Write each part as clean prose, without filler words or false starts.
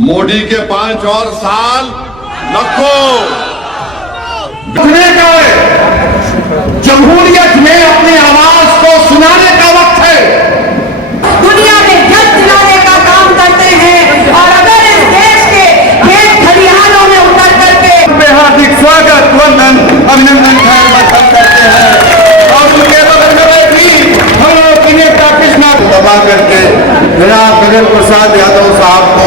मोदी के 5 और साल लखों जमहूरियत में अपनी आवाज को सुनाने का वक्त है। दुनिया में जल दिलाने का काम करते हैं और अगर इस देश के खेत खलिहानों में उतर करके हार्दिक स्वागत वंदन अभिनंदन करते हैं और उनके बगल में बैठी हम लोग की नेता कृष्णा दबा करके जनाब गगन प्रसाद यादव साहब को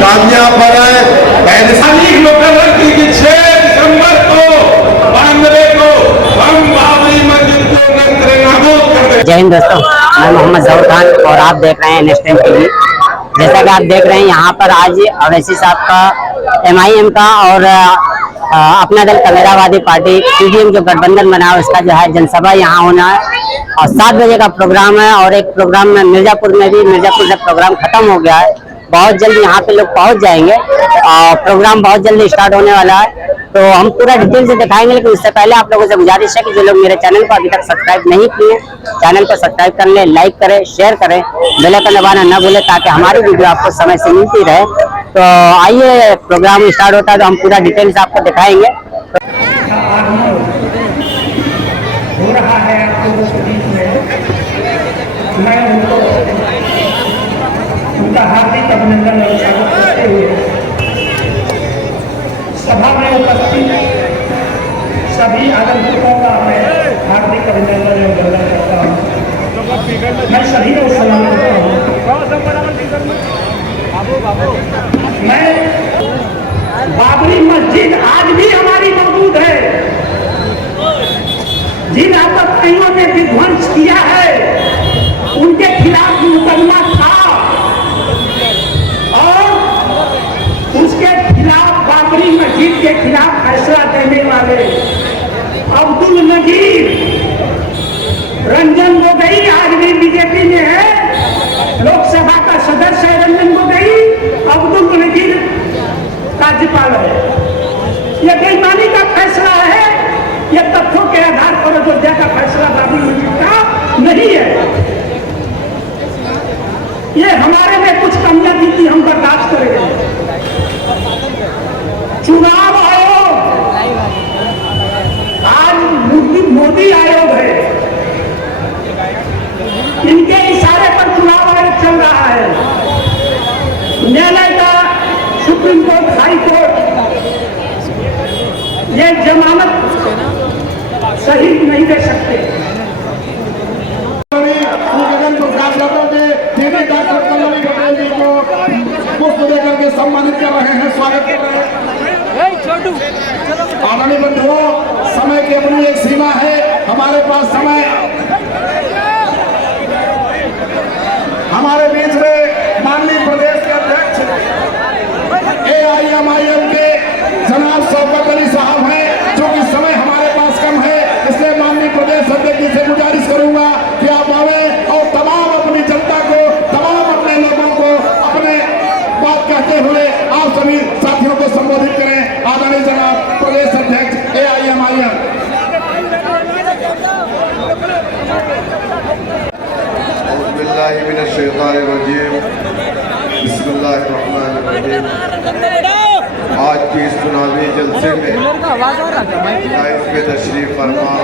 कामयाब बनाए। पहले की 6 दिसंबर को 92 को हम बाबरी मस्जिद को नस्तरेनाबूद कर दें। जय हिंद दोस्तों, मैं मोहम्मद जहूर खान और आप देख रहे हैं नेशनल टीवी। जैसा कि आप देख रहे हैं यहाँ पर आज अवैसी साहब का MIM का और अपना दल कमेरावादी पार्टी PDM जो गठबंधन बना है उसका जो है जनसभा यहाँ होना है और 7 बजे का प्रोग्राम है और एक प्रोग्राम में मिर्जापुर में भी, मिर्जापुर से प्रोग्राम खत्म हो गया है। बहुत जल्द यहाँ पे लोग पहुँच जाएंगे और प्रोग्राम बहुत जल्द स्टार्ट होने वाला है, तो हम पूरा डिटेल से दिखाएंगे। लेकिन उससे पहले आप लोगों से गुजारिश है कि जो लोग मेरे चैनल को अभी तक सब्सक्राइब नहीं किए, चैनल को सब्सक्राइब कर लें, लाइक करें, शेयर करें, बेल आइकन दबाना न भूलें ताकि हमारी वीडियो आपको समय से मिलती रहे। तो आइए, प्रोग्राम स्टार्ट होता है तो हम पूरा डिटेल से आपको दिखाएंगे। हो रहा है आप लोगों के बीच में, मैं उनका हार्दिक अभिनंदन और स्वागत करते हुए सभा में उपस्थित सभी आगंतुकों का मैं हार्दिक अभिनंदन और वंदन करता हूँ। मैं सभी को सलाम करता हूँ। मैं बाबरी मस्जिद आज भी हमारी मौजूद है। जिन आतंकियों ने विध्वंस किया है उनके खिलाफ मुकदमा था और उसके खिलाफ बाबरी मस्जिद के खिलाफ फैसला देने वाले अब्दुल नजीर रंजन गोगोई आज भी बीजेपी में है, लोकसभा का सदस्य है रंजन गोगोई, अब्दुल नजीर राज्यपाल है। यह बेईमानी का फैसला है, यह तथ्यों के आधार पर अयोध्या का फैसला बाबरी मस्जिद का नहीं है। ये हमारे में कुछ कमियां थी कि हम बर्दाश्त करेंगे। चुनाव आयोग आज मोदी आयोग है, इनके इशारे पर चुनाव आयोग चल रहा है। न्यायालय का, सुप्रीम कोर्ट, हाई कोर्ट ये जमानत सही नहीं दे सकते। सम्मानित कर रहे हैं, स्वागत कर रहे हैं। आदरणीय बंधुओं, समय की अपनी एक सीमा है, हमारे पास समय। हमारे बीच में माननीय प्रदेश के अध्यक्ष AIMIM के जनाब शौकत अली साहब हैं, जो कि समय हमारे पास कम है, इसलिए माननीय प्रदेश अध्यक्ष से गुजारिश करूंगा कि आप आवे और तमाम अपनी जनता को, तमाम अपने लोगों को अपने बात कहते हुए आप सभी साथियों को संबोधित करें। आदरणीय जनाब प्रदेश अध्यक्ष AIMIM। बिस्मिल्लाहिर्रहमानिर्रहीम। आज की इस चुनावी जलसे में पे तशरीफ फरमा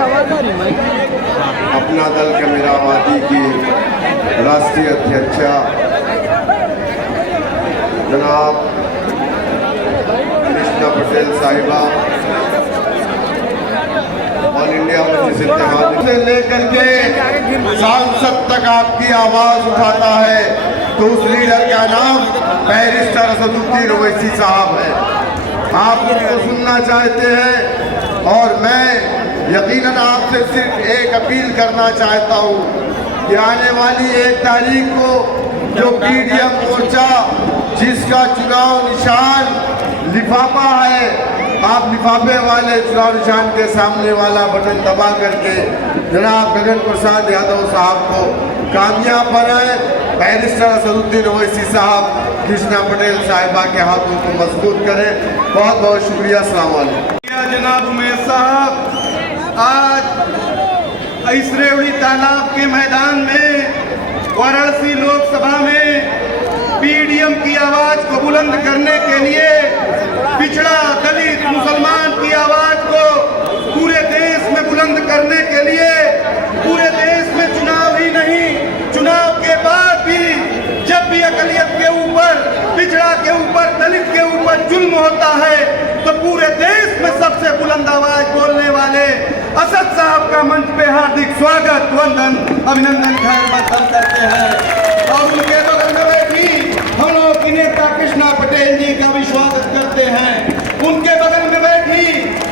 अपना दल कमेरावादी की राष्ट्रीय अध्यक्षा जनाब कृष्णा पटेल साहिबा, ऑल इंडिया मजलिस इत्तेहाद से लेकर के सांसद तक आपकी आवाज उठाता है, तो उस लीडर का नाम बैरिस्टर असदुद्दीन ओवैसी साहब है। आप उनको सुनना चाहते हैं और मैं यकीनन आपसे सिर्फ एक अपील करना चाहता हूँ कि आने वाली 1 तारीख को जो PDM मोर्चा जिसका चुनाव निशान लिफाफा है, आप लिफाफे वाले चुनाव निशान के सामने वाला बटन दबा करके जनाब गगन प्रसाद यादव साहब को कामयाब बनाए। बैरिस्टर असदुद्दीन ओवैसी साहब, कृष्णा पटेल साहिबा के हाथों को मजबूत करें। बहुत बहुत शुक्रिया। अस्सलाम वालेकुम। जनाब उमेश साहब, आज इसरेवड़ी तालाब के मैदान में वाराणसी लोकसभा में पीडीएम की आवाज को बुलंद करने के लिए, पिछड़ा दलित मुसलमान की आवाज को पूरे देश में बुलंद करने के लिए, पूरे देश में चुनाव ही नहीं, चुनाव के बाद भी जब भी अकलियत के ऊपर, पिछड़ा के ऊपर, दलित के ऊपर जुल्म होता है तो पूरे देश में सबसे बुलंद आवाज बोलने वाले असद साहब का मंच पे हार्दिक स्वागत, वंदन, अभिनंदन, खैर मकदम करते हैं। और उनके बगल में बैठी हम लोग की नेता कृष्णा पटेल जी का भी स्वागत करते हैं। उनके बगल में बैठी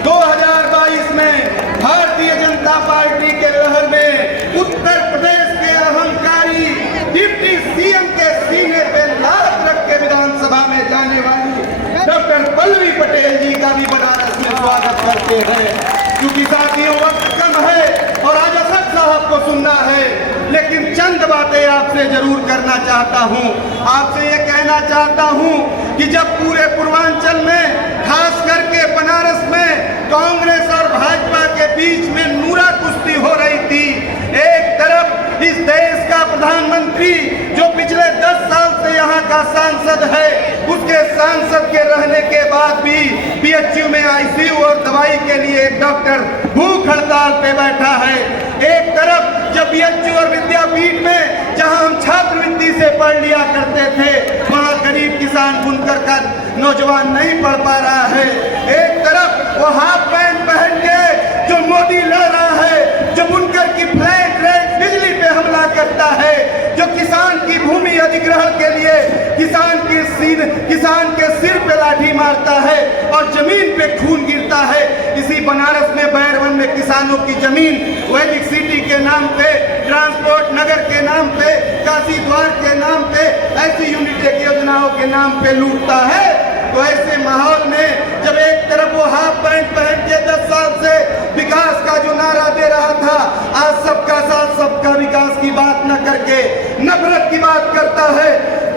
2022 में भारतीय जनता पार्टी के लहर में उत्तर प्रदेश के अहंकारी डिप्टी सीएम के सीने पे लात रख के विधानसभा में जाने वाली डॉक्टर पल्लवी पटेल जी का भी बनारस में स्वागत करते हैं। क्योंकि साथियों वक्त कम है और आज असद साहब को सुनना है, लेकिन चंद बातें आपसे जरूर करना चाहता हूं। आपसे ये कहना चाहता हूं कि जब पूरे पूर्वांचल में, खास करके बनारस में कांग्रेस और भाजपा के बीच में नूरा कुश्ती हो रही थी, एक तरफ इस देश का प्रधानमंत्री जो पिछले 10 साल से यहाँ का सांसद है, उसके सांसद के रहने के बाद भी पीएचयू में आईसीयू और दवाई के लिए एक डॉक्टर भूख हड़ताल पे बैठा है। एक तरफ जब पीएचयू और विद्यापीठ में जहां हम छात्रवृत्ति से पढ़ लिया करते थे, वहां गरीब किसान बुनकर का नौजवान नहीं पढ़ पा रहा है। एक तरफ वो हाफ पैंट पहन के जो मोदी लड़ रहा है, जो बुनकर की फ्लैट रेट बिजली पे हमला करता है, जो किसान की भूमि अधिग्रहण के लिए किसान के सिर पे लाठी मारता है और जमीन पे खून गिरता है। इसी बनारस में बैरवन में किसानों की जमीन वैदिक सिटी के नाम पे, ट्रांसपोर्ट नगर के नाम पे, काशी द्वार के नाम पे, ऐसी यूनिटेक योजनाओं के नाम पे लूटता है। तो ऐसे माहौल में जब एक तरफ वो हाफ पैंट पहन के 10 साल से विकास का जो नारा दे रहा था, आज सबका साथ सबका विकास की बात न करके नफरत की बात करता है,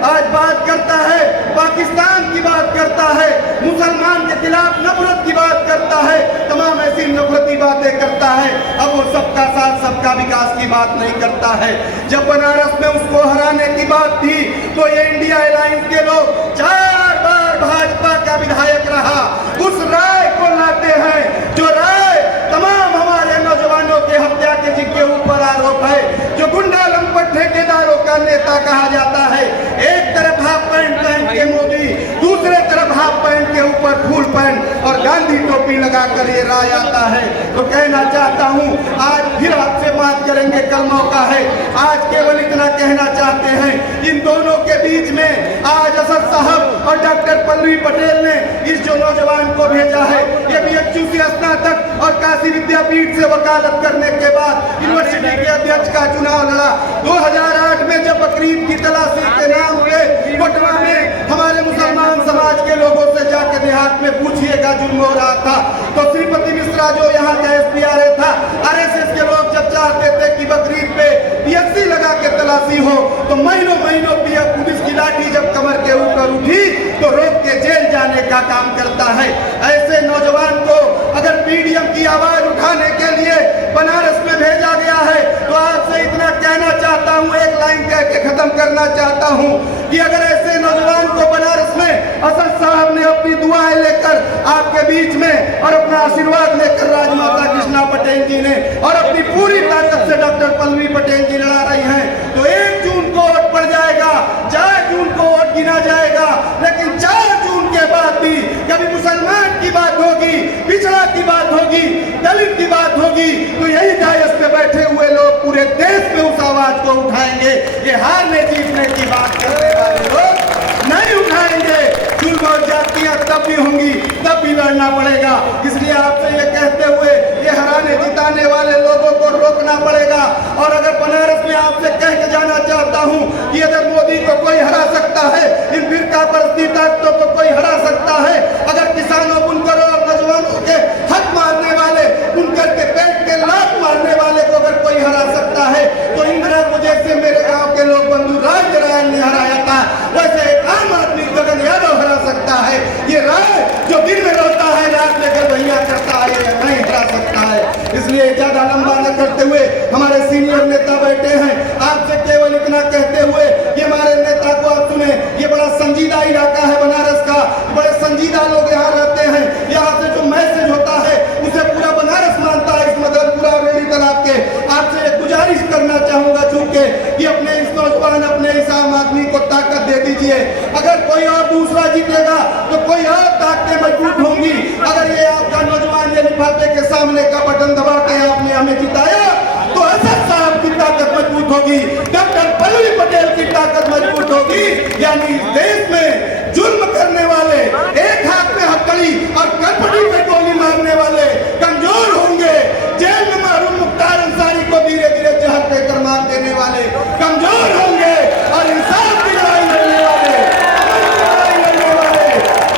आज बात करता है पाकिस्तान की बात करता है, मुसलमान के खिलाफ नफरत की बात करता है, तमाम ऐसी नफरती बातें करता है। अब वो सबका साथ सबका विकास की बात नहीं करता है। जब बनारस में उसको हराने की बात थी तो ये इंडिया अलायंस के लोग 4 बार भाजपा का विधायक रहा, उस राय को लाते हैं जो राय तमाम हमारे नौजवानों के हत्या के जिनके ऊपर आरोप है, जो गुंडा लंपट ठेकेदारों का नेता कहा जाता है। एक तरफ हाफ पैंट पहन के मोदी, दूसरे तरफ हाफ पैंट के ऊपर फुल पैंट और गांधी टोपी लगाकर ये राय आता है। तो कहना चाहता हूं, आज फिर आपसे बात करेंगे, कल मौका है। आज केवल इतना कहना चाहते हैं, इन दोनों के बीच में आज असद साहब और डॉक्टर पल्लवी पटेल ने इस जो नौजवान को भेजा है, ये पीएचयू से स्नातक और काशी विद्यापीठ से वकालत करने के बाद यूनिवर्सिटी के अध्यक्ष का चुनाव लड़ा। 2008 में जब बकरीद की तलाशी के नाम पे पटना में हमारे मुसलमान समाज के लोगों से जाके देहात में पूछिएगा जुल्म हो रहा था, तो श्रीपति मिश्रा जो यहाँ का एसपीआरए था, आरएसएस के लोग जब चाहते थे कि बकरीद पे पीएससी लगा के तलाशी हो, तो महीनों महीनों पुलिस की लाठी जब कमर के ऊपर उठी तो रोक के जेल जाने का काम करता है। ऐसे नौजवान को अगर पीडीएम की आवाज उठाने के लिए बनारस में भेजा गया है, तो आपसे इतना कहना चाहता हूं, एक लाइन कह के खत्म करना चाहता हूं कि अगर ऐसे नौजवान को बनारस में असद साहब ने अपनी दुआएं लेकर आपके बीच में और अपना आशीर्वाद लेकर राजमाता कृष्णा पटेल जी ने और अपनी पूरी ताकत से डॉक्टर पल्लवी पटेल जी लड़ा रही हैं, तो 1 जून को वोट पड़ जाएगा, 4 जून को वोट गिना जाएगा, लेकिन 4 जून के बाद भी कभी मुसलमान की बात होगी, पिछड़ा की बात होगी, दलित की बात होगी, तो यही डायस पे बैठे हुए लोग पूरे देश में उस आवाज को उठाएंगे। ये हारने जीतने की बात करने वाले लोग नहीं उठाएंगे। जुल्म और जातियां तब भी होंगी, तब भी लड़ना पड़ेगा। इसलिए आपसे ये कहते हुए ये हराने जिताने वाले लोगों को रोकना पड़ेगा। और अगर बनारस में आपसे कह के जाना चाहता हूं कि अगर मोदी को कोई हरा सकता है, इन फिरका परस्ती ताकतों को कोई हरा सकता है, अगर किसानों, बुनकरों और नौजवानों के हक मारने वाले, बुनकर के पेट के लात मारने वाले को अगर कोई हरा सकता है, तो इंदिरा को जैसे मेरे गांव के लोग बंधु राजनारायण ने हराया था, वैसे एक आम आदमी गगन यादव हरा सकता है। ये राय जो दिन में रोता है, रात में गलबैया करता है, ये नहीं हरा सकता है। इसलिए ज्यादा लंबा न करते हुए हमारे सीनियर नेता बैठे हैं, आपसे केवल इतना कहते हुए कि हमारे नेता को आप सुने, ये संजीदा इलाका है बनारस का, बड़े संजीदा लोग यहाँ रहते हैं। यहाँ से जो मैसेज होता है उसे पूरा बनारस मानता है, इस मदरपुरा और रेडी तालाब के। आपसे एक गुजारिश करना चाहूंगा चूंकि कि अपने इस नौजवान, अपने इस आम आदमी को ताकत दे दीजिए। अगर कोई और दूसरा जीतेगा तो कोई और ताकतें मजबूत होंगी। अगर ये आपका नौजवान ये लिफाफे के सामने का बटन दबा के आपने हमें जिताया तो असद साहब की ताकत मजबूत होगी, डॉक्टर पल्लवी पटेल की ताकत मजबूत होगी। यानी इस देश में जुल्म करने वाले, एक हाथ में हथकड़ी और कनपटी पे गोली मारने वाले कमजोर होंगे। जेल में महरूम मुख्तार अंसारी को धीरे धीरे जहर देकर मार देने वाले कमजोर होंगे और इंसाफ की लड़ाई लड़ने वाले,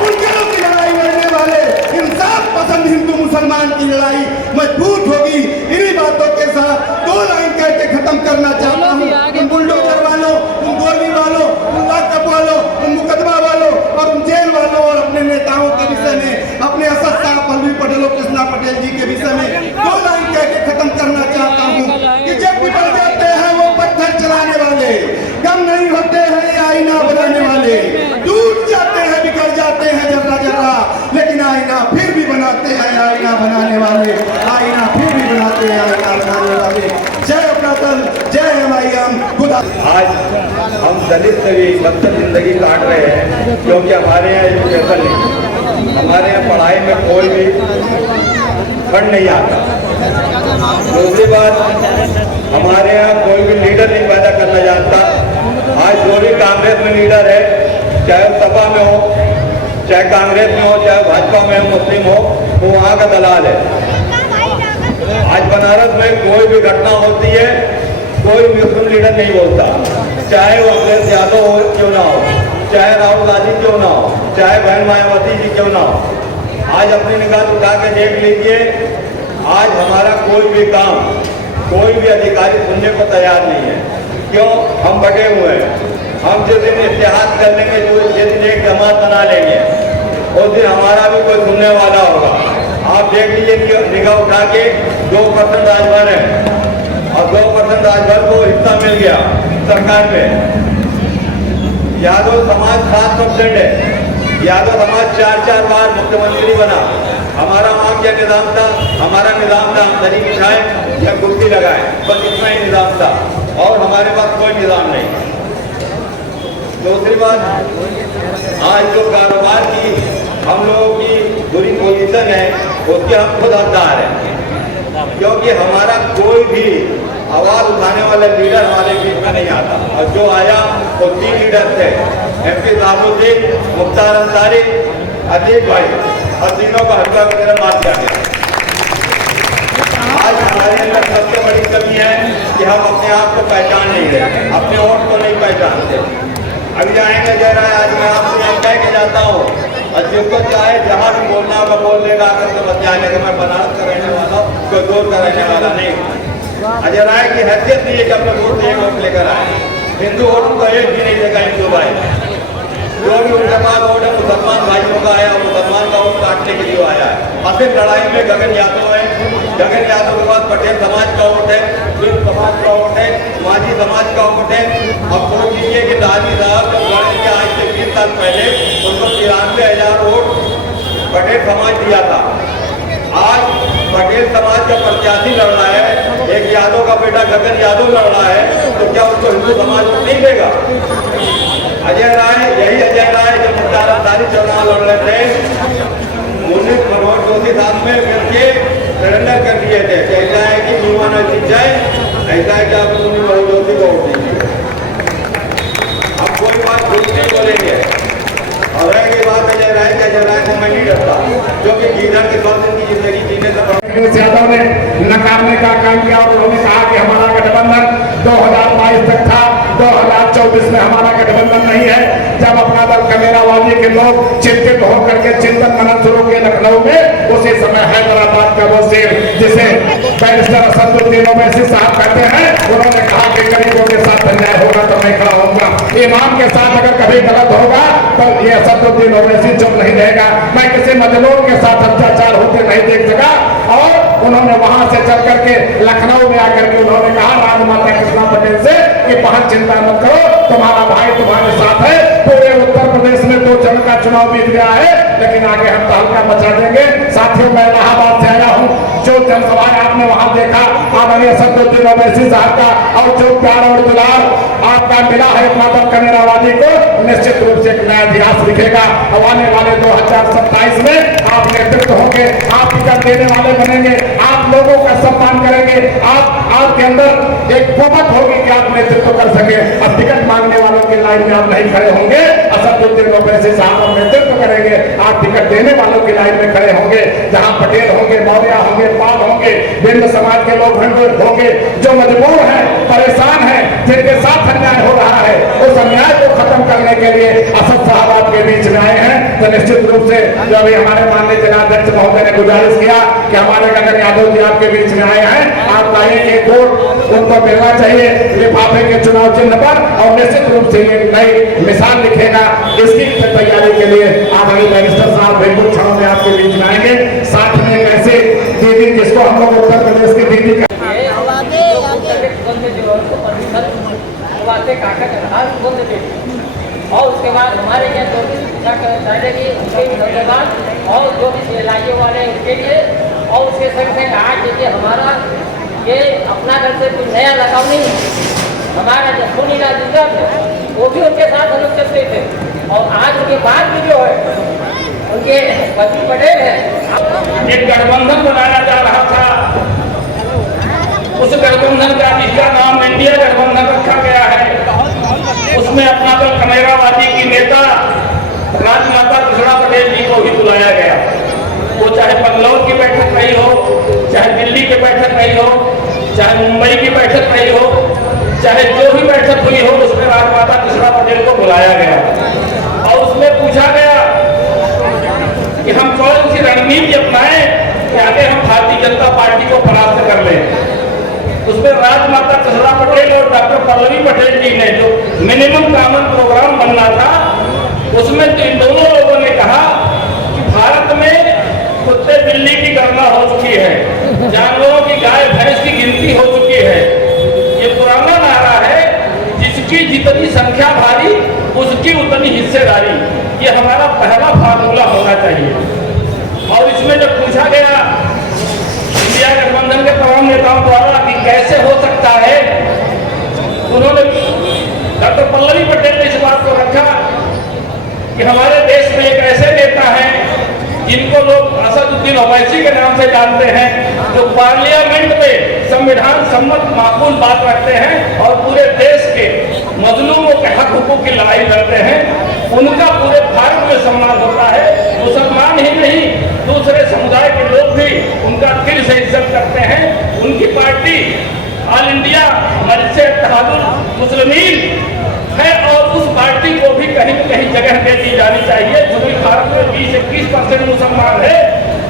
मुल्कियों की लड़ाई लड़ने वाले, इंसाफ पसंद हिंदू मुसलमान की लड़ाई मजबूत होगी। इन्हीं बातों के साथ दो लाइन कह के खत्म करना चाहता हूँ। उन बुलडोजर वालों, उन गोली वालों, उन लॉकअप वालों, उन मुकदमा वालों और उन जेल वालों और अपने नेताओं के विषय में, अपने असद साहब पल्लवी पटेल और कृष्णा पटेल जी के विषय में दो लाइन कह के खत्म करना चाहता हूँ कि जब बिगड़ जाते हैं वो पत्थर चलाने वाले, कम नहीं होते हैं ये आईना बनाने वाले, टूट जाते हैं, बिगड़ जाते हैं जर्रा जर्रा, लेकिन आईना फिर भी बनाते हैं आईना बनाने वाले, आईना फिर भी बनाते हैं आईना बनाने वाले। जय अपना दल, जय एमआईएम, खुदा। आज हम दलित से भी बदतर जिंदगी काट रहे हैं क्योंकि हमारे यहाँ एजुकेशन नहीं, हमारे यहाँ पढ़ाई में कोई भी फंड नहीं आता। दूसरी बात, हमारे यहाँ कोई भी लीडर नहीं पैदा करना जानता। आज जो भी कांग्रेस में लीडर है, चाहे सपा में हो, चाहे कांग्रेस में हो, चाहे भाजपा में हो, मुस्लिम हो, वो वहाँ का दलाल है। आज बनारस में कोई भी घटना होती है, कोई मुस्लिम लीडर नहीं बोलता, चाहे वो अखिलेश यादव हो क्यों ना हो, चाहे राहुल गांधी क्यों ना हो, चाहे बहन मायावती जी क्यों ना हो। आज अपनी निगाह उठा के देख लीजिए, आज हमारा कोई भी काम, कोई भी अधिकारी सुनने को तैयार नहीं है। क्यों? हम बटे हुए हैं। हम जिस दिन इतिहाद कर लेंगे, जिस दिन एक जमात बना लेंगे, उस दिन हमारा भी कोई सुनने वाला होगा। आप देख लीजिए कि निगाह उठा के 2% राजभर है और 2% राजभर को हिस्सा मिल गया सरकार में। यादव समाज 7% है, यादव समाज 4 बार मुख्यमंत्री बना। हमारा वहाँ क्या निज़ाम था? हमारा निज़ाम था हम दरी बिछाए या कुर्सी लगाए, बस इतना ही निज़ाम था और हमारे पास कोई निज़ाम नहीं। दूसरी बात, आज जो कारोबार की हम लोगों की बुरी पोजीशन है उसके हम खुद हकदार हैं, क्योंकि हमारा कोई भी आवाज उठाने वाला लीडर हमारे बीच में नहीं आता। और जो आया वो 3 लीडर थे, MP साहबुद्दीन, मुख्तार अंसारी, अजीत भाई, और तीनों का हल्का वगैरह मार दिया गया। आज हमारे अंदर सबसे बड़ी कमी है कि हम अपने आप को पहचान नहीं रहे, अपने वोट को नहीं पहचानते। अभी आएंगे जय रहा है, आज मैं आपको यहाँ कह के जाता हूँ और जिसको चाहे जहाँ भी बोलना होगा बोल देगा, आकर के बच जाने का मैं बनारस का रहने वाला हूँ, कोई दूर का रहने वाला नहीं। अजय राय की हैसियत नहीं है कि अपने वोट एक वोट लेकर आए। हिंदू वोट को एक भी नहीं देगा हिंदू भाई, जो भी उनके पास वोट है मुसलमान भाइयों का आया और मुसलमान का वोट काटने के लिए आया है। और फिर लड़ाई में गगन यादव है, गगन यादव के बाद पटेल समाज का वोट है, सिंह समाज का वोट है, माझी समाज का वोट है। अब सोच लीजिए कि दादी साहब जब लड़े थे आज से 20 साल पहले, उनको 93,000 वोट पटेल समाज दिया था। आज पटेल समाज का प्रत्याशी लड़ रहा है, एक यादव का बेटा गगन यादव लड़ रहा है, तो क्या उसको हिंदू समाज नहीं देगा? अजय राय, यही अजय राय जब मुख्तार अंसारी चुनाव लड़ रहे थे, मुनीस मनोहर जोशी साथ में मिलके सरेंडर कर दिए थे। ऐसा है कि मीमान जीत जाए, ऐसा है कि आप मुनीस मनोहर जोशी को वोट दीजिए। अब कोई बात झूठ नहीं बोलेंगे। और ये बात अजय राय को मैं नहीं डरता, क्योंकि गीदड़ के 100 दिन की जिंदगी जीने से यादव ने नकारने का काम किया और उन्होंने कहा कि हमारा गठबंधन 2022 तक था, 2024 में हमारा गठबंधन नहीं है। जब अपना दल कमेरावादी के लोग चिंतित होकर के चिंतन मनन शुरू किए लखनऊ में, उसी समय हैदराबाद का वो शेर जिसे बैरिस्टर असदुद्दीन ओवैसी साहब कहते हैं, उन्होंने कहा कि गरीबों के साथ अन्याय होगा तो मैं खड़ा होऊंगा, इमाम के साथ अगर कभी गलत होगा तो ये असदुद्दीन ओवैसी चुप नहीं रहेगा। मैं किसी मजलूम के साथ अत्याचार होते नहीं देख सका। और उन्होंने वहां से चल करके लखनऊ में आकर के उन्होंने कहा राजमाता कृष्णा पटेल से कि बहन चिंता मत करो, तुम्हारा भाई तुम्हारे साथ है। पूरे उत्तर उत्तर प्रदेश में 2 चरण का चुनाव बीत गया है, लेकिन आगे हम तहलका मचा देंगे। साथियों, मैं इलाहाबाद से आया हूँ। जो जनसभाएं आपने वहां देखा आदरणीय असदुद्दीन ओवैसी साहब का, और जो प्यार और दुलार आपका मिला है अपना दल कमेरावादी को, निश्चित रूप से एक नया इतिहास लिखेगा। अब आने वाले 2027 में आप नेतृत्व होंगे, आप टिकट देने वाले बनेंगे, आप लोगों का सम्मान करेंगे, आपके अंदर एक कुवत होगी कि आप नेतृत्व कर सके। अब टिकट मांगने वालों की लाइन में आप नहीं खड़े होंगे, असदुद्दीन ओवैसी साहब नेतृत्व करेंगे। आप टिकट देने वालों की लाइन में खड़े होंगे, जहां पटेल होंगे, मौर्य होंगे, पाल होंगे, भिन्न समाज के लोग होंगे, जो मजबूर हैं, परेशान हैं, जिनके साथ अन्याय हो रहा है, उस अन्याय को खत्म करने के लिए असद साहब आपके बीच में आए हैं। तो निश्चित रूप से जो अभी हमारे माननीय जिलाध्यक्ष महोदय ने गुजारिश किया कि हमारे गगन यादव जी आपके बीच में आए हैं, आपका एक वोट उनको मिलना चाहिए लिफाफे के चुनाव चिन्ह पर, और निश्चित रूप से एक नई मिसाल लिखेगा। इसकी तैयारी के लिए आदरणीय बैरिस्टर साहब बिल्कुल क्षणों में आपके बीच में आएंगे। साथ में एक ऐसे दीदी जिसको हम लोग उत्तर प्रदेश की दीदी का और उसके बाद हमारे यहाँ जो भी शिक्षा कर्मचारी उनके भी धन्यवाद, और जो भी एलआईओ वाले उनके लिए, और उसके संग संग आज देखिए हमारा ये अपना घर से कुछ नया लगाव नहीं, हमारा जो सोनीला रिजर्व है वो भी उनके साथ हम लोग चलते थे, और आज उनके बाद भी जो है उनके पति पटेल है। एक गठबंधन बनाया जा रहा था, उस गठबंधन का जिसका नाम इंडिया गठबंधन रखा गया है, उसमें अपना दल कमेरावादी की नेता राजमाता कृष्णा पटेल जी को भी बुलाया गया। वो चाहे बंगलौर की बैठक रही हो, चाहे दिल्ली की बैठक रही हो, चाहे मुंबई की बैठक रही हो, चाहे जो भी बैठक हुई हो, उसमें राजमाता कृष्णा पटेल को बुलाया गया और उसमें पूछा गया कि हम कौन सी रणनीति अपनाएं कि आगे हम भारतीय जनता पार्टी को परास्त कर लें। उसमें राजमाता कृष्णा पटेल और डॉक्टर पल्लवी पटेल जी ने जो मिनिमम कॉमन प्रोग्राम बनना था, उसमें तो इन दोनों लोगों ने कहा कि भारत में कुत्ते बिल्ली की गणना हो चुकी है, जानवरों की गाय भैंस की गिनती हो चुकी है। ये पुराना नारा है, जिसकी जितनी संख्या भारी उसकी उतनी हिस्सेदारी, ये हमारा पहला फार्मूला होना चाहिए। और इसमें जब पूछा गया इंडिया गठबंधन के तमाम नेताओं द्वारा कि कैसे हो सकता है, उन्होंने डॉक्टर पल्लवी पटेल ने इस बात को रखा कि हमारे देश में एक ऐसे नेता हैं जिनको लोग असदुद्दीन ओवैसी के नाम से जानते हैं, जो पार्लियामेंट में संविधान सम्मत माकूल बात रखते हैं और पूरे देश के मजलूमों के हक हुकूक की लड़ाई लड़ते हैं। उनका पूरे भारत में सम्मान होता है। मुसलमान ही नहीं, दूसरे समुदाय के लोग भी उनका दिल से इज्जत करते हैं। उनकी पार्टी ऑल इंडिया मजलिस इत्तेहादुल मुस्लिमीन है और उस पार्टी को भी कहीं न कहीं जगह दे दी जानी चाहिए, क्योंकि भारत में 20-21% मुसलमान है।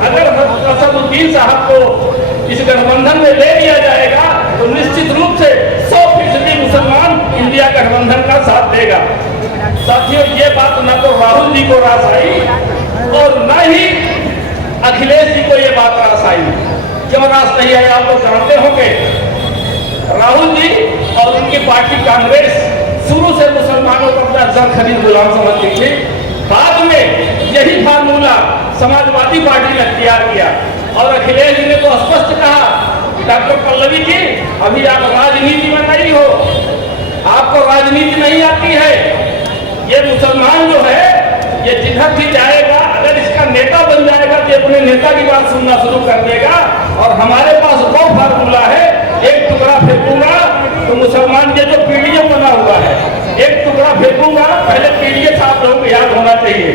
अगर असदुद्दीन साहब को इस गठबंधन में ले लिया जाएगा तो निश्चित रूप से 100% मुसलमान इंडिया गठबंधन का साथ देगा। साथियों, ये बात न तो राहुल जी को रास आई और न ही अखिलेश जी को ये बात रास आई। क्यों रास नहीं आई आप लोग जानते होंगे। राहुल जी और उनकी पार्टी कांग्रेस शुरू से मुसलमानों को अपना जर खरीद गुलाम समझती थी। बाद में यही फार्मूला समाजवादी पार्टी ने तैयार किया और अखिलेश जी ने तो स्पष्ट कहा, डॉक्टर पल्लवी जी अभी आप राजनीति में नहीं हो, आपको राजनीति नहीं आती है। ये मुसलमान जो है ये जिधर भी जाएगा, अगर इसका नेता बन जाएगा तो अपने नेता की बात सुनना शुरू कर देगा। और हमारे पास वो फार्मूला है, एक टुकड़ा फेंकूंगा तो मुसलमान के जो पीडीएफ बना हुआ है, एक टुकड़ा फेंकूंगा, पहले पीडीएफ आप लोगों को याद होना चाहिए।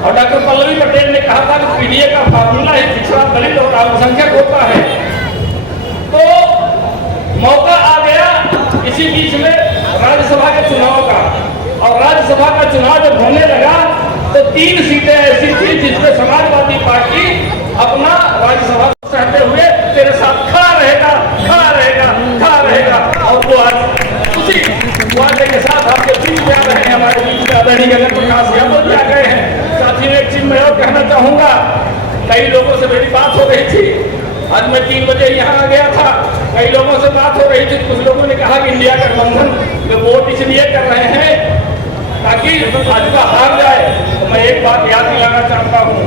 और डॉक्टर पल्लवी पटेल ने कहा था कि पीडीएफ का फार्मूला ही पिछड़ा दलित और अल्पसंख्यक होता है। तो मौका आ गया इसी बीच में राज्यसभा के चुनाव का, और राज्यसभा का चुनाव जब होने लगा तो 3 सीटें ऐसी थी जिसमें समाजवादी पार्टी अपना राज्यसभा चाहते हुए तेरे साथ खड़ा रहेगा, खड़ा रहेगा, खड़ा रहेगा। और वो आज उसी वादे के साथ आपके बीच में आ रहे हैं, हमारे बीच में आदरणीय गगन प्रकाश यादव जी आ गए हैं। साथ ही में एक चीज मैं और कहना चाहूंगा, कई लोगों से मेरी बात हो रही थी, आज मैं 3 बजे यहाँ आ गया था, कई लोगों से बात हो रही थी। कुछ लोगों ने कहा कि इंडिया गठबंधन में वोट इसलिए कर रहे हैं ताकि भाजपा हार जाए। तो मैं एक बात याद दिलाना चाहता हूँ,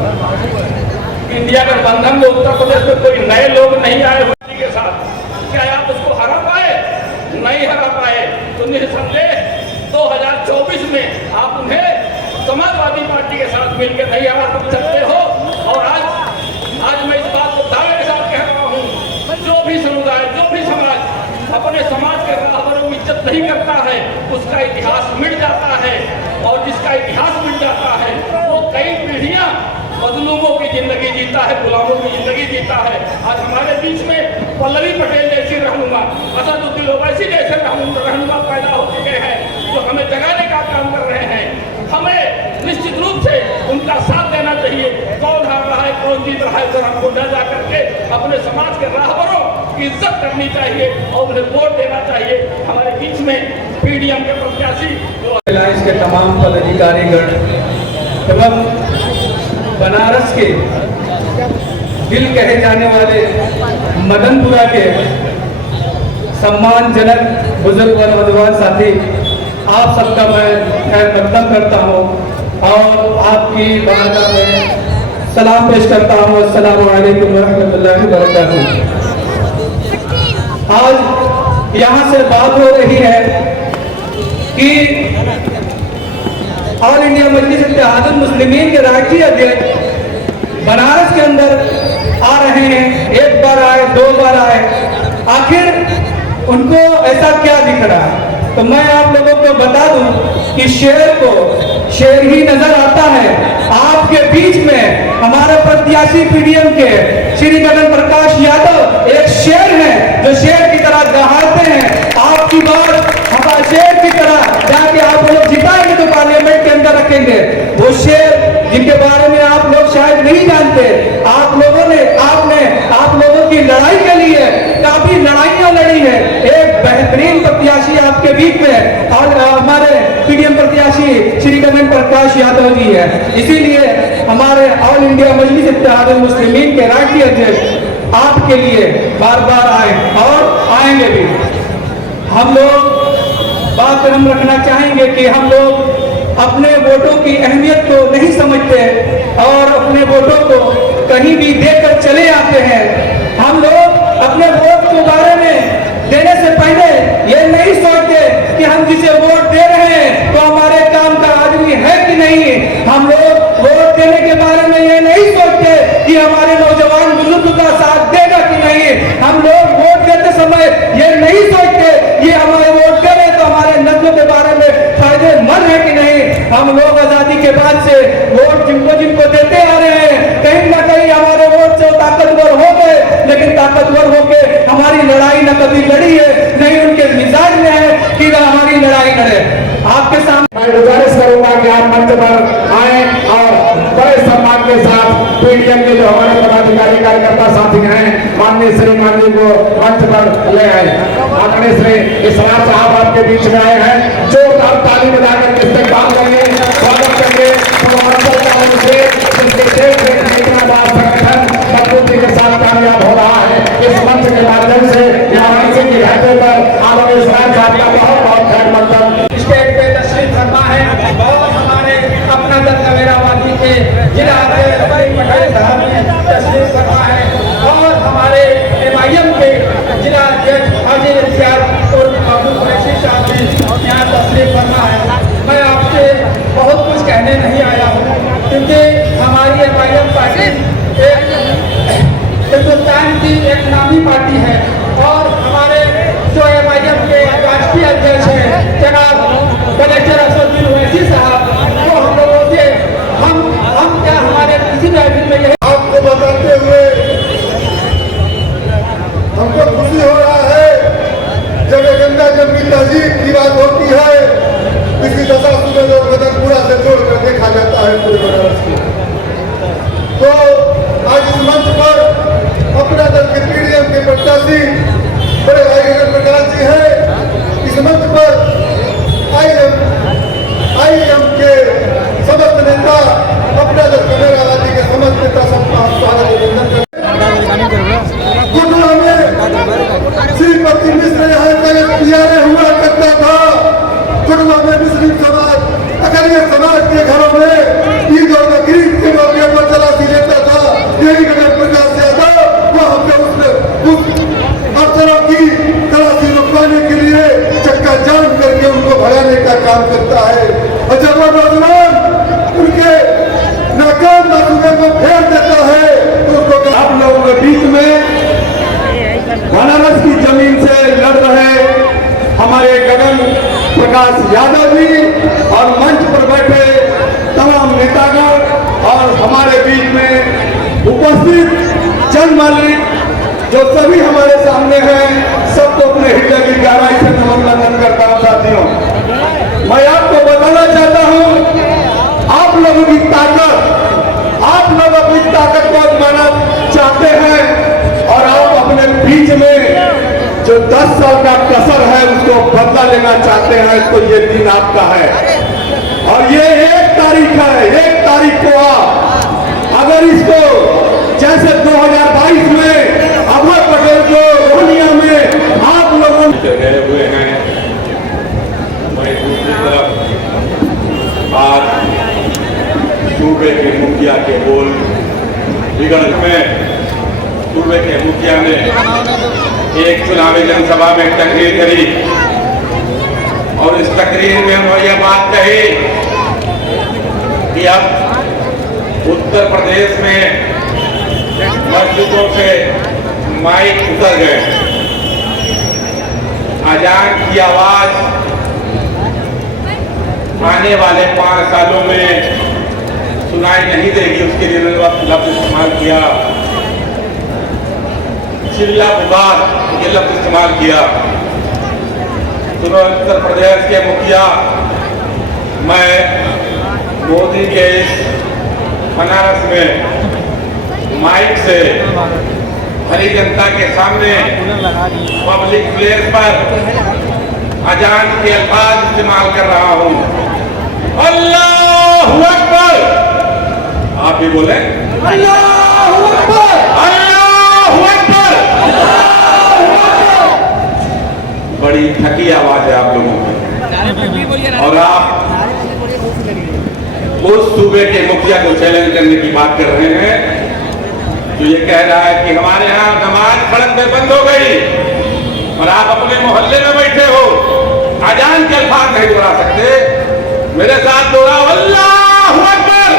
इंडिया गठबंधन में उत्तर प्रदेश में कोई नए लोग नहीं आए हुए के साथ, क्या आप उसको हरा पाए? नहीं हरा पाए। तो निसंदेह 2024 में आप उन्हें समाजवादी पार्टी के साथ मिलकर नहीं हरा सकते हो। और आज मैं इस बात को दावे के साथ कह रहा हूँ, जो भी समुदाय, जो भी समाज अपने समाज के राहबरों की इज्जत नहीं करता है, उसका इतिहास मिट जाता है। और जिसका इतिहास मिट जाता है वो कई पीढ़ियां मजलूमों की जिंदगी जीता है, गुलामों की जिंदगी जीता है। आज हमारे बीच में पल्लवी पटेल जैसी रहनुमा, असदुद्दीन ओवैसी जैसे रहनुमा पैदा हो चुके हैं, जो हमें जगाने का काम कर रहे हैं। हमें निश्चित रूप से उनका साथ देना चाहिए। कौन हार रहा है, कौन जीत रहा है, तो हमको न जा करके अपने समाज के राहबरों की इज्जत करनी चाहिए और उन्हें वोट देना चाहिए। हमारे बीच में पीडीएम के प्रत्याशी रिलायंस के तमाम पदाधिकारीगण एवं बनारस के दिल कहे जाने वाले मदनपुरा के सम्मानजनक बुजुर्ग और नौजवान साथी, आप सबका मैं खैर मकदम करता हूँ और आपकी बारगाह में सलाम पेश करता हूँ। अस्सलामु अलैकुम रहमतुल्लाहि व बरकातहू। आज यहाँ से बात हो रही है कि ऑल इंडिया मजलिस इत्तेहादुल मुस्लिमीन के राष्ट्रीय अध्यक्ष बनारस के अंदर आ रहे हैं। एक बार आए, दो बार आए, आखिर उनको ऐसा क्या दिख रहा है? तो मैं आप लोगों को बता दूं कि शेर को शेर ही नजर आता है। आपके बीच में हमारे प्रत्याशी पीडीएम के श्री गगन प्रकाश यादव एक शेर है, जो शेर की तरह दहाड़ते हैं। आपकी बात हमारे शेर की तरह जाके आप लोग जिताएंगे तो पार्लियामेंट के अंदर रखेंगे। वो शेर जिनके बारे में आप लोग शायद नहीं जानते, आप लोगों की लड़ाई के लिए काफी लड़ाइयां लड़ी है। एक बेहतरीन प्रत्याशी आपके बीच में और हमारे पीडीएम प्रत्याशी श्री गगन प्रकाश यादव जी है। इसीलिए हमारे ऑल इंडिया मजलिस इत्तेहादुल मुस्लिमीन के राष्ट्रीय अध्यक्ष आपके लिए बार बार आए और आएंगे भी। हम लोग बात हम रखना चाहेंगे कि हम लोग अपने वोटों की अहमियत को नहीं समझते और अपने वोटों को कहीं भी देकर चले आते हैं। हम लोग अपने वोट के बारे में देने से पहले ये नहीं सोचते कि हम जिसे वोट दे रहे हैं तो हमारे काम का आदमी है कि नहीं। हम लोग वोट देने के बारे में ये नहीं सोचते कि हमारे नौजवान बुजुर्ग का साथ देगा कि नहीं। हम लोग वोट देते समय ये नहीं सोचते कि हमारे वोट दे रहे तो हमारे नस्ल के बारे में फायदेमंद है कि नहीं। हम लोग आजादी के बाद से वोट जिनको देते आ रहे हैं, कहीं ना कहीं हमारे वोट से ताकतवर हो गए, लेकिन ताकतवर होकर हमारी लड़ाई न कभी लड़ी है, नहीं उनके मिजाज में है कि ना हमारी लड़ाई लड़े। आपके सामने मैं गुजारिश करूंगा कि आप मंच पर आए और बड़े सम्मान के साथ पीडीएम के जो हमारे पदाधिकारी कार्यकर्ता साथी हैं, माननीय श्रीमान जी को मंच पर ले आए। माननीय श्री इसरार साहब आपके बीच में आए हैं, जोरदार ताली बजाकर इस्तेमाल करेंगे, स्वागत करेंगे। संगठन मजबूती के साथ कामयाब हो रहा है। इस मंच के माध्यम से यहाँ की रहते पर आलम इसरार साहब का बहुत बहुत खैर मकदम स्टेज पे तशरीफ फरमा है और हमारे अपना दल कमेरावादी के जिला तशरीफ फरमा है और हमारे एमआईएम के जिला अध्यक्ष हाजी इम्तियाज और अब्दुल कुरैशी साहब भी यहाँ तशरीफ फरमा है। मैं आपसे बहुत कुछ कहने नहीं आया हूँ, क्योंकि हमारी एमआईएम पार्टी हिंदुस्तान की एक नामी पार्टी है और हमारे जो एमआईएम के राष्ट्रीय अध्यक्ष हैं जनाब कलेक्टर असदुद्दीन ओवैसी साहब, वो हम लोगों से हम क्या हमारे किसी महफिल में यही आपको बताते हुए हमको खुशी हो रहा है जब गंगा जमुनी तहजीब की बात होती है, किसी दशा सूबे लोग मदनपुरा से जोड़कर देखा जाता है पूरे बनारस को। तो आज इस मंच पर अपना दल के पीडीएम के प्रत्याशी बड़े भाई गगन प्रकाश जी हैं। इस मंच पर आईएम के समस्त नेता, अपना दल कमेरावादी के समस्त नेता सबका स्वागत अभिनंदन गुटवा में श्रीपति मिश्र यहाँ का एक पियारे हुआ करता था। गुटवा में मुस्लिम समाज चांद सूबे को फेर देता है तो उसको आप लोगों के बीच में बनारस की जमीन से लड़ रहे हमारे गगन प्रकाश यादव जी और मंच पर बैठे तमाम नेतागण और हमारे बीच में उपस्थित चंद मालिक जो सभी हमारे सामने हैं, सबको अपने हृदय की गहराई से नमन करता हूं। साथियों, मैं आपको बताना चाहता हूं, आप लोगों की ताकत, आप लोग अपनी ताकत को आजमाना चाहते हैं और आप अपने बीच में जो 10 साल का कसर है उसको बदला लेना चाहते हैं, तो ये दिन आपका है। और ये 1 तारीख है, 1 तारीख को आप अगर इसको जैसे 2022 में अभय पटेल को रोहनिया में आप लोगों गए हुए हैं, वहीं दूसरी तरफ आज सूबे के मुखिया के बोल बिगड़ में सूबे के मुखिया ने एक चुनावी जनसभा में तकरीर करी और इस तकरीर में उन्होंने यह बात कही कि अब उत्तर प्रदेश में मस्जिदों से माइक उतर गए, अजान की आवाज आने वाले 5 सालों में सुनाई नहीं देगी, उसके लिए लफ्ज इस्तेमाल किया, चिल्ला पुकार ये लफ्ज इस्तेमाल किया। तो उत्तर प्रदेश के मुखिया, मैं मोदी के इस बनारस में माइक से हरी जनता के सामने पब्लिक प्लेस पर अजान के अल्फाज इस्तेमाल कर रहा हूं। अल्लाहू अकबर, आप भी बोले अल्लाहू अकबर, अल्लाहू अकबर। बड़ी थकी आवाज है आप लोगों की और आप उस सूबे के मुखिया को चैलेंज करने की बात कर रहे हैं जो ये कह रहा है कि हमारे यहाँ नमाज सड़क में बंद हो गई और आप अपने मोहल्ले में बैठे हो, अजान के अल्फाज नहीं दोहरा सकते। मेरे साथ दोहराओ अल्लाहू अकबर।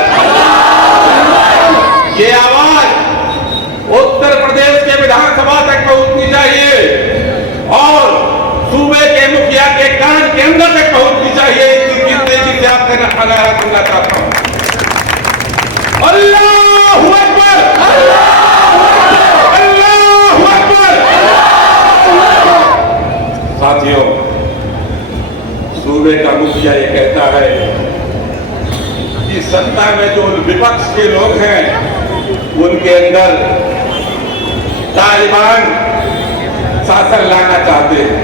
ये आवाज उत्तर प्रदेश के विधानसभा तक पहुंचनी चाहिए और सूबे के मुखिया के कान के अंदर तक पहुंचनी चाहिए। इतनी तेजी से आपसे नज़ारा सुनना चाहता हूं। अल्लाहू अकबर, अल्लाहू अकबर। साथियों, सूबे का मुखिया ये कहता है कि सत्ता में जो विपक्ष के लोग हैं उनके अंदर तालिबान शासन लाना चाहते हैं।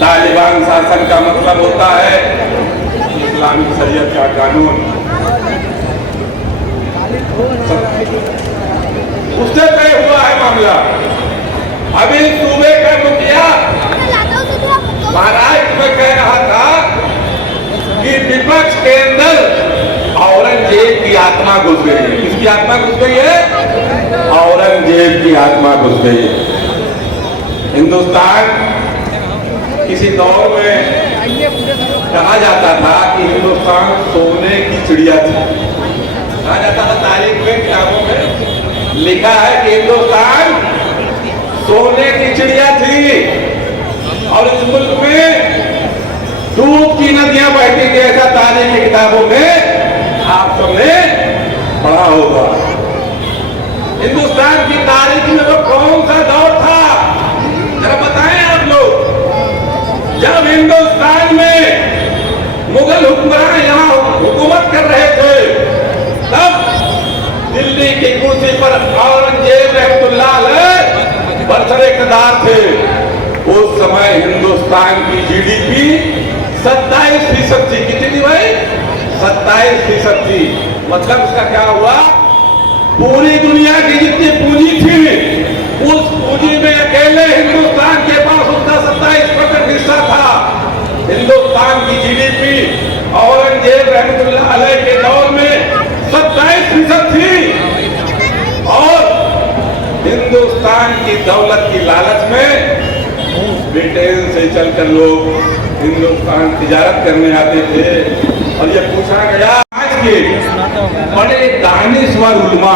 तालिबान शासन का मतलब होता है इस्लामिक शरीयत का कानून, उससे तय हुआ है मामला। अभी सूबे का मुखिया महाराष्ट्र में कह रहा था कि विपक्ष के अंदर औरंगजेब की आत्मा घुस गई है। किसकी आत्मा घुस गई है? औरंगजेब की आत्मा घुस गई है। हिंदुस्तान किसी दौर में कहा जाता था कि हिंदुस्तान सोने की चिड़िया थी। कहा जाता था, तारीख में किताबों में लिखा है कि हिंदुस्तान सोने की चिड़िया थी और इस मुल्क में दूध की नदियां बहती थी। ऐसा तारीख की किताबों में आप सबने पढ़ा होगा। हिंदुस्तान की तारीख में वो कौन सा दौर था, जरा बताएं आप लोग, जब हिंदुस्तान में मुगल हुक्मरान यहाँ हुकूमत कर रहे थे, तब दिल्ली की कुर्सी पर औरंगजेब रहमतुल्लाह अलैह बरसरे इक़्तिदार थे। उस समय हिंदुस्तान की जीडीपी 27% थी। कितनी थी भाई? 27% थी। मतलब इसका क्या हुआ, पूरी दुनिया की जितनी पूंजी थी उस पूंजी में अकेले हिंदुस्तान के पास उसका 27% हिस्सा था। हिंदुस्तान की जीडीपी औरंगजेब रहमतुल्लाह अलैह के दौर में 27% थी और हिंदुस्तान की दौलत की लालच में ब्रिटेन से चलकर लोग हिंदुस्तान तिजारत करने आते थे और ये पूछा गया आज के बड़े दानिश्वर उलमा,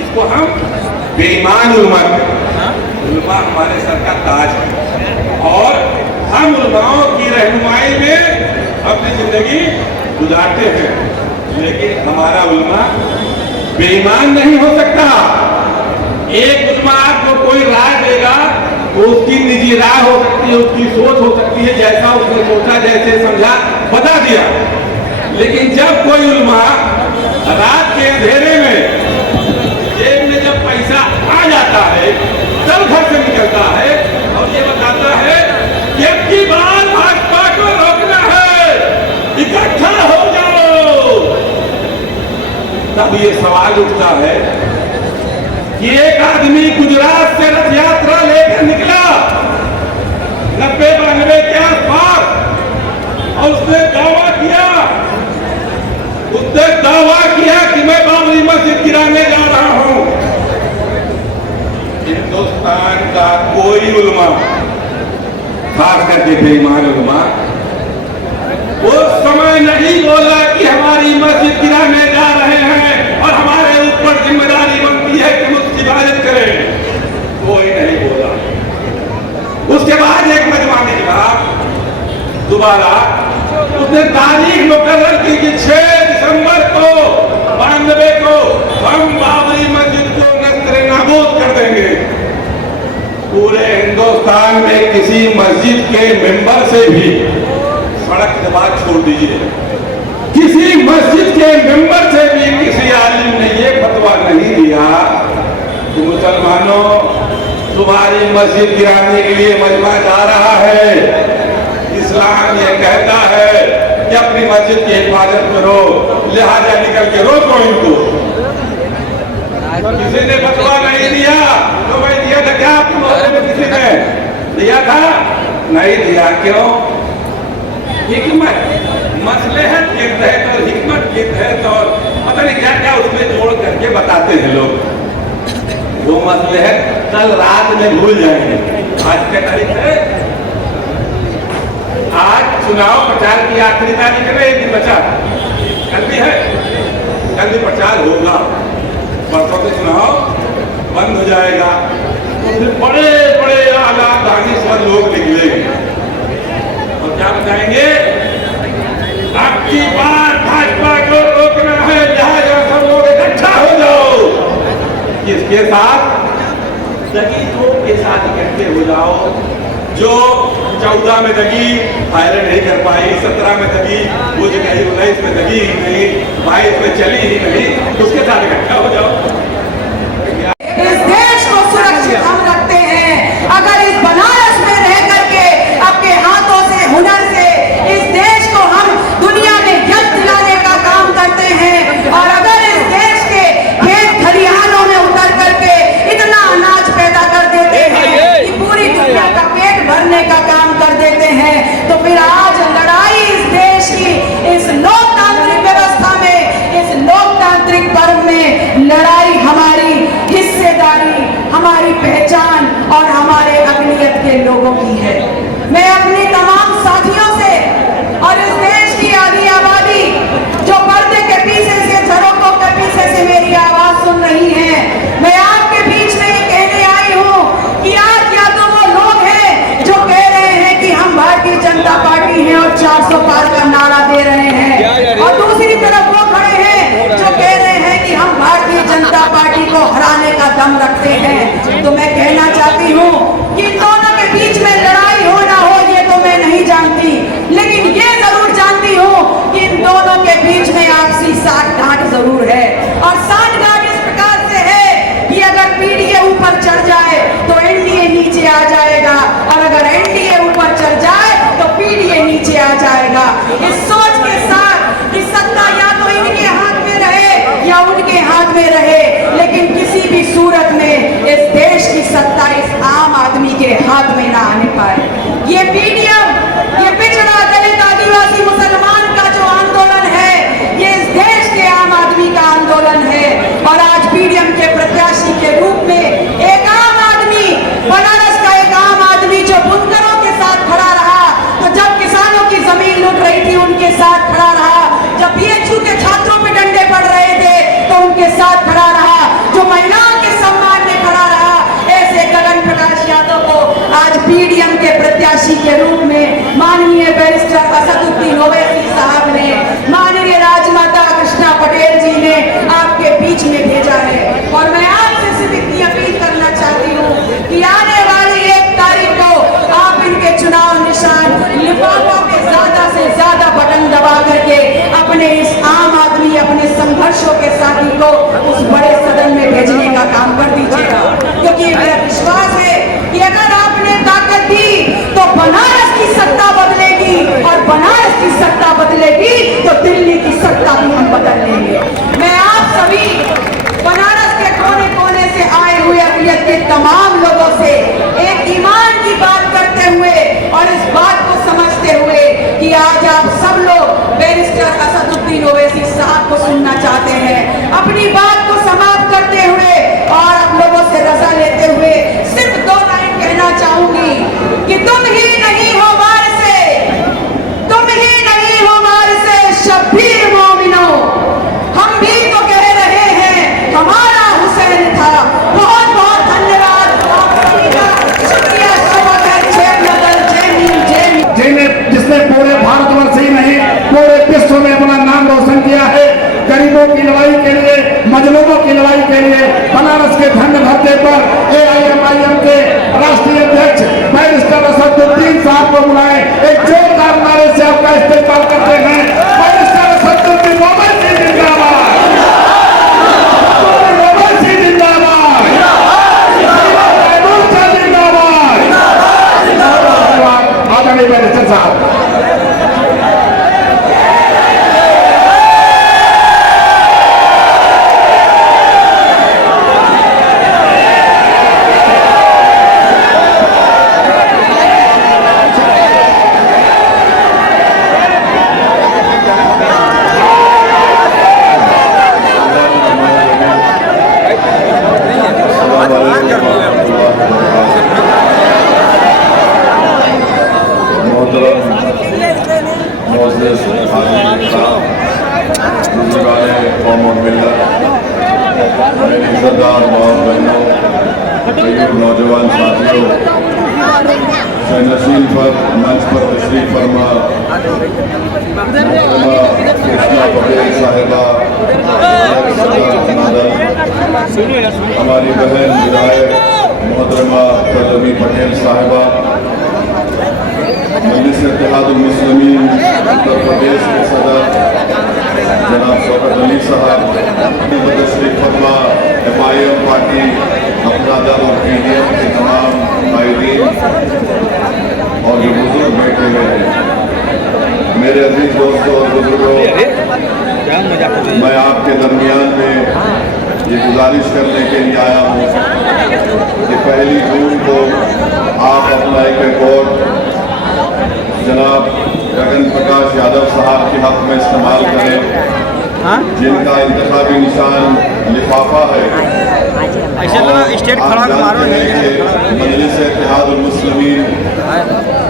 इसको हम बेईमान उलमा कहते हैं। उलमा हमारे सर का ताज है और हम उलमाओं की रहनुमाई में अपनी जिंदगी गुजारते हैं, लेकिन हमारा उलमा बेईमान नहीं हो सकता। एक उलमा आपको कोई राय देगा तो उसकी निजी राय हो सकती है, उसकी सोच हो सकती है, जैसा उसने सोचा जैसे समझा बता दिया। लेकिन जब कोई उलमा रात के अंधेरे में जेब में जब पैसा आ जाता है तब घर से निकलता है और ये बताता है कि अब की बार भाजपा को रोकना है, इकट्ठा हो जाओ, तब ये सवाल उठता है कि एक आदमी गुजरात से रथ यात्रा लेकर निकला 90-92 के आसपास और उसने दावा किया कि मैं बाबरी मस्जिद गिराने जा रहा हूं। हिंदुस्तान का कोई उलमा, खास करके बेईमान उलमा, वो समय नहीं बोला कि हमारी मस्जिद गिराने जा रहे हैं और हमारे ऊपर जिम्मेदारी बनती है कि उसकी हिफाजत करें, कोई नहीं बोला। उसके बाद एक मजमा निकला दोबारा, उसने तारीख मुकर्रर की कि 6 दिसंबर को 92 को हम बाबरी मस्जिद को नस्र नाबूद कर देंगे। पूरे हिंदुस्तान में किसी मस्जिद के मेंबर से भी, सड़क के बाद छोड़ दीजिए, किसी मस्जिद के मेंबर से भी किसी आलिम ने ये फतवा नहीं दिया कि मुसलमानों तुम्हारी मस्जिद गिराने के लिए मजमा जा रहा है। इस्लाम ये कहता है कि अपनी मस्जिद की हिफाजत करो, लिहाजा निकल के रोको इनको। किसी ने फतवा नहीं दिया तो भाई दिया था क्या आपके मोहल्ले में? किसी ने दिया था? नहीं दिया। क्यों? हिकमत, मसलहत के तहत और हिकमत के तहत और पता नहीं क्या क्या उसमें जोड़ करके बताते हैं लोग। वो मसलहत कल रात में भूल जाएंगे। आज क्या तारीख है? आज चुनाव प्रचार की आखिरी तारीख है, एक दिन बचा, कल भी है, कल भी प्रचार होगा, परसों से चुनाव बंद हो जाएगा। तो फिर बड़े बड़े आला दानिश्वर लोग निकलेंगे और क्या बताएंगे? अब की बार भाजपा को रोकना है, लिहाजा सब लोग इकट्ठा हो जाओ। किसके साथ? दगीजों के साथ इकट्ठे हो जाओ। जो 14 में दगी फायरिंग नहीं कर पाई, 17 में दगी, वो जगह 19 में दगी ही नहीं, 22 में चली ही नहीं, उसके साथ इकट्ठा हो जाओ। इस देश को सुरक्षित हम रखते हैं अगर इस बनारस में रह करके अपने हाथों से, हुनर से इस देश को हम दुनिया में यश दिलाने का काम करते हैं और अगर इस देश के खेत खलिहानों में उतर करके इतना अनाज पैदा कर देते हैं कि पूरी दुनिया का पेट भरने का काम कर देते हैं, तो फिर आज लड़ाई इस देश की, इस लोकतांत्रिक व्यवस्था में, इस लोकतांत्रिक पर्व में लड़ाई हमारी हिस्सेदारी, हमारी पहचान और हमारे अक़लियत के लोगों की है। मैं अपनी तमाम साथियों से और इस देश की आधी आबादी जो पर्दे के पीछे से, झरोखों के पीछे से मेरी आवाज सुन रही है, मैं आपके बीच में ये कहने आई हूँ कि आज या तो वो लोग हैं जो कह रहे हैं कि हम भारतीय जनता पार्टी हैं और 400 पार का नारा दे रहे हैं, और दूसरी तरफ वो खड़े हैं जो कह रहे हैं कि हम भारतीय जनता पार्टी को हराने का दम रखते हैं। तो मैं कहना चाहती हूँ कि दोनों के बीच में लड़ाई हो ना हो ये तो मैं नहीं जानती, लेकिन ये जरूर जानती हूँ कि इन दोनों के बीच में आपसी साठ-गांठ जरूर है। और साठ-गांठ इस प्रकार से है कि अगर पीडीए ऊपर चढ़ जाए तो एनडीए नीचे आ जाएगा, और अगर एनडीए ऊपर चढ़ जाए तो पीडीए नीचे आ जाएगा। इस सोच के साथ कि सत्ता या तो इनके हाथ में रहे या उनके हाथ में रहे, लेकिन किसी भी सूरत में इस देश की सत्ता इस आम आदमी के हाथ में ना आने पाए। ये पीडीएम, ये पिछड़ा दलित आदिवासी मुसलमान का जो आंदोलन है, ये इस देश के आम आदमी का आंदोलन है। और आज पीडीएम के प्रत्याशी के रूप में एक आम आदमी, बनारस का एक आम आदमी जो बुनकरों के साथ खड़ा रहा, तो जब किसानों की जमीन लूट रही थी उनके को सुनना चाहते हैं। अपनी बात को समाप्त करते हुए और आप लोगों से रजा लेते हुए सिर्फ 2 लाइन कहना चाहूंगी कि तुम ही नहीं हो वारिसे, तुम ही नहीं हो वारिसे शब्बीर मोमिनो, हम भी तो कह रहे हैं हमारा हुसैन था। बहुत बहुत धन्यवाद, शुक्रिया, जय नगर, जिसने पूरे भारतवर्ष ही नहीं पूरे विश्व में अपना नाम रोशन किया है। गरीबों की लड़ाई के लिए, मजलूमों की लड़ाई के लिए बनारस के धन्य धरती पर AIMIM के राष्ट्रीय अध्यक्ष बैरिस्टर असदुद्दीन साहब को बुलाए। एक जोरदार नारे से आपका इस्तेमाल करते हैं। बैरिस्टर असदुद्दीन ओवैसी जिंदाबाद, ओवैसी जिंदाबाद, जिंदाबाद। आदरणीय बैरिस्टर साहब। नौजवान साथियों, नशीन पर मंच पर तशरीफ फरमा कृष्णा पटेल साहिबा, हमारी बहन विधायक मोहतरमा पल्लवी पटेल साहिबा, मजलिस इत्तेहादुल मुस्लिमीन उत्तर प्रदेश के सदर जनाब शौकत अली साहब, तशरीफ फरमा MIM पार्टी अपना दल और PDM के तमाम कायदीन और जो बुजुर्ग बैठे हुए हैं, मेरे अजीज दोस्तों और बुजुर्गों, मैं आपके दरमियान में ये गुजारिश करने के लिए आया हूँ कि 1 जून को आप अपना एक रिकॉर्ड जनाब गगन प्रकाश यादव साहब के हक में इस्तेमाल करें, जिनका इंतखाबी निशान लिफाफा है। मजलिस इत्तेहादुल मुस्लिमीन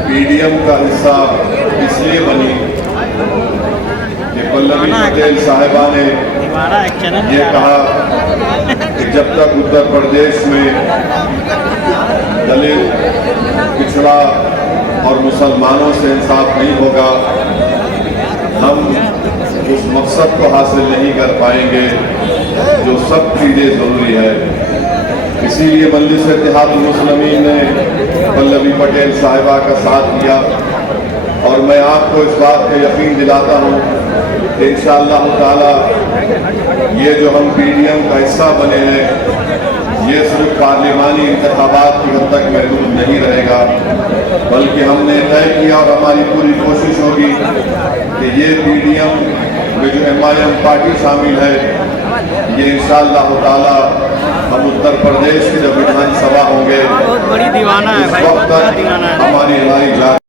PDM का हिस्सा इसलिए बनी कि पल्लवी पटेल साहिबा ने ये कहा कि जब तक उत्तर प्रदेश में दलित, पिछड़ा और मुसलमानों से इंसाफ नहीं होगा, हम उस मकसद को हासिल नहीं कर पाएंगे जो सब चीज़ें ज़रूरी है। इसीलिए मजलिस इत्तेहादुल मुस्लिमीन ने पल्लवी पटेल साहिबा का साथ दिया और मैं आपको इस बात का यकीन दिलाता हूँ कि इंशाअल्लाह ताला ये जो हम PDM का हिस्सा बने हैं, ये सिर्फ पार्लिमानी इंतखाबात की हद तक महदूद नहीं रहेगा, बल्कि हमने तय किया और हमारी पूरी कोशिश होगी कि ये PDM में जो MIM पार्टी शामिल है, ये इंशाअल्लाह ताला हम उत्तर प्रदेश के जब विधानसभा होंगे, बहुत बड़ी दीवाना है भाई, उस वक्त तक हमारी लड़ाई जारी